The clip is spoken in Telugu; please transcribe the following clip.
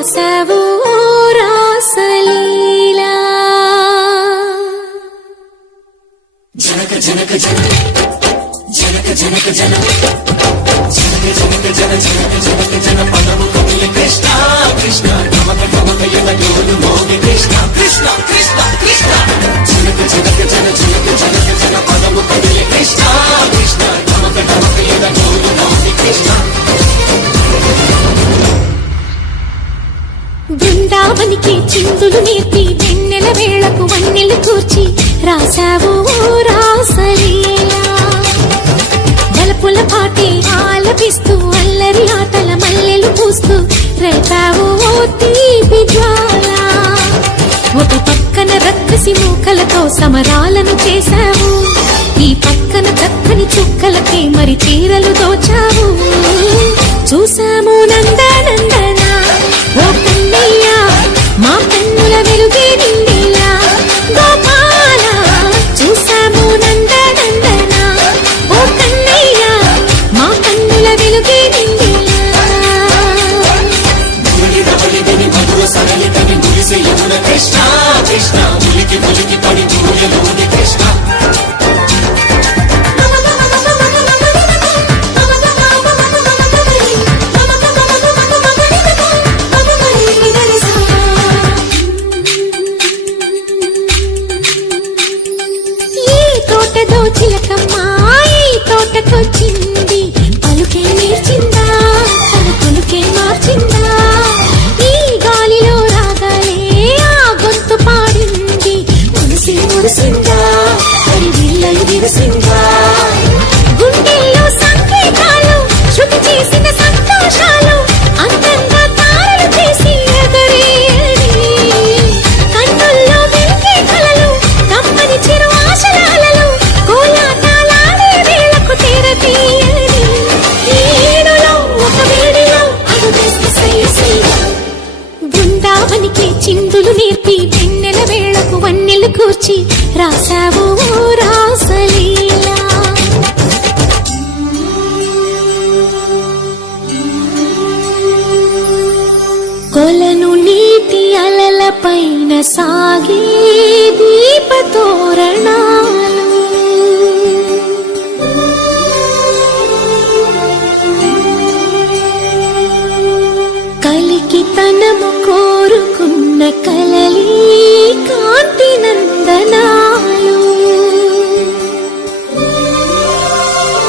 రాసావు రాసలీలా. జనక జనక జన జనక జనక జన జనక జనక జన జనక జనక జన పదము కవియ కృష్ణ కృష్ణ నమక నమక యదగోలు మోగి కృష్ణ కృష్ణ కృష్ణ కృష్ణ జనక జనక జన జనక జనక జన పదము కవియ కృష్ణ కృష్ణ నమక నమక యదగోలు మోగి కృష్ణ. బృందావనికి చిందులు నేర్పి వెన్నెల వేళకు వన్నెలు కూర్చి రాసావు రాసలీలా. గలపుల పాటి ఆలపిస్తూ అల్లరి ఆటల మల్లెలు పూస్తూ రేపావు తీపి జ్వాల. ఒక పక్కన రక్కసి మూకలతో సమరాలను చేశావు, ఈ పక్కన చక్కని చుక్కలకి మరి చీరలు దోచావు. చూసాము నందనందన ఓ కన్నయ్య మా కన్నుల వెలుగే నిండిలా. గోపాల చూసాము నందనందన ఓ కన్నయ్య మా కన్నుల వెలుగే నిండిలా. మధుర సరళితని మురిసే యమున కృష్ణ కృష్ణ ములికి ములికి పడి మూలలోని కృష్ణ. చిలకమ్మా ఈ తోటకొచ్చింది, పలుకే నేర్చిందా తన కొలుకే మార్చిందా. ఈ గాలిలో రాగాలే ఆ గొంతు పాడింది, మురిసి మురిసిందా మరి విల్లలు విరిసిందా. గుండెల్లో సంకేతాలు శృతి చేసిన సంతోషాలు అందంగా తారలు చేసి ఎగరేయని. కన్నుల్లో వెలిగే కలలు కమ్మని చిరు ఆశలాలలో కోలాటాలాడే వేళకు తెరతీయని. ఏడులో ఒక వేడిలో అడుగేసి సైసైగా బృందావనికి చిందులు నేర్పి వెన్నెల వేళకు వన్నెలు కూర్చి రాసావు రాసలీలా. కొలను నీటి అలల పైన సాగే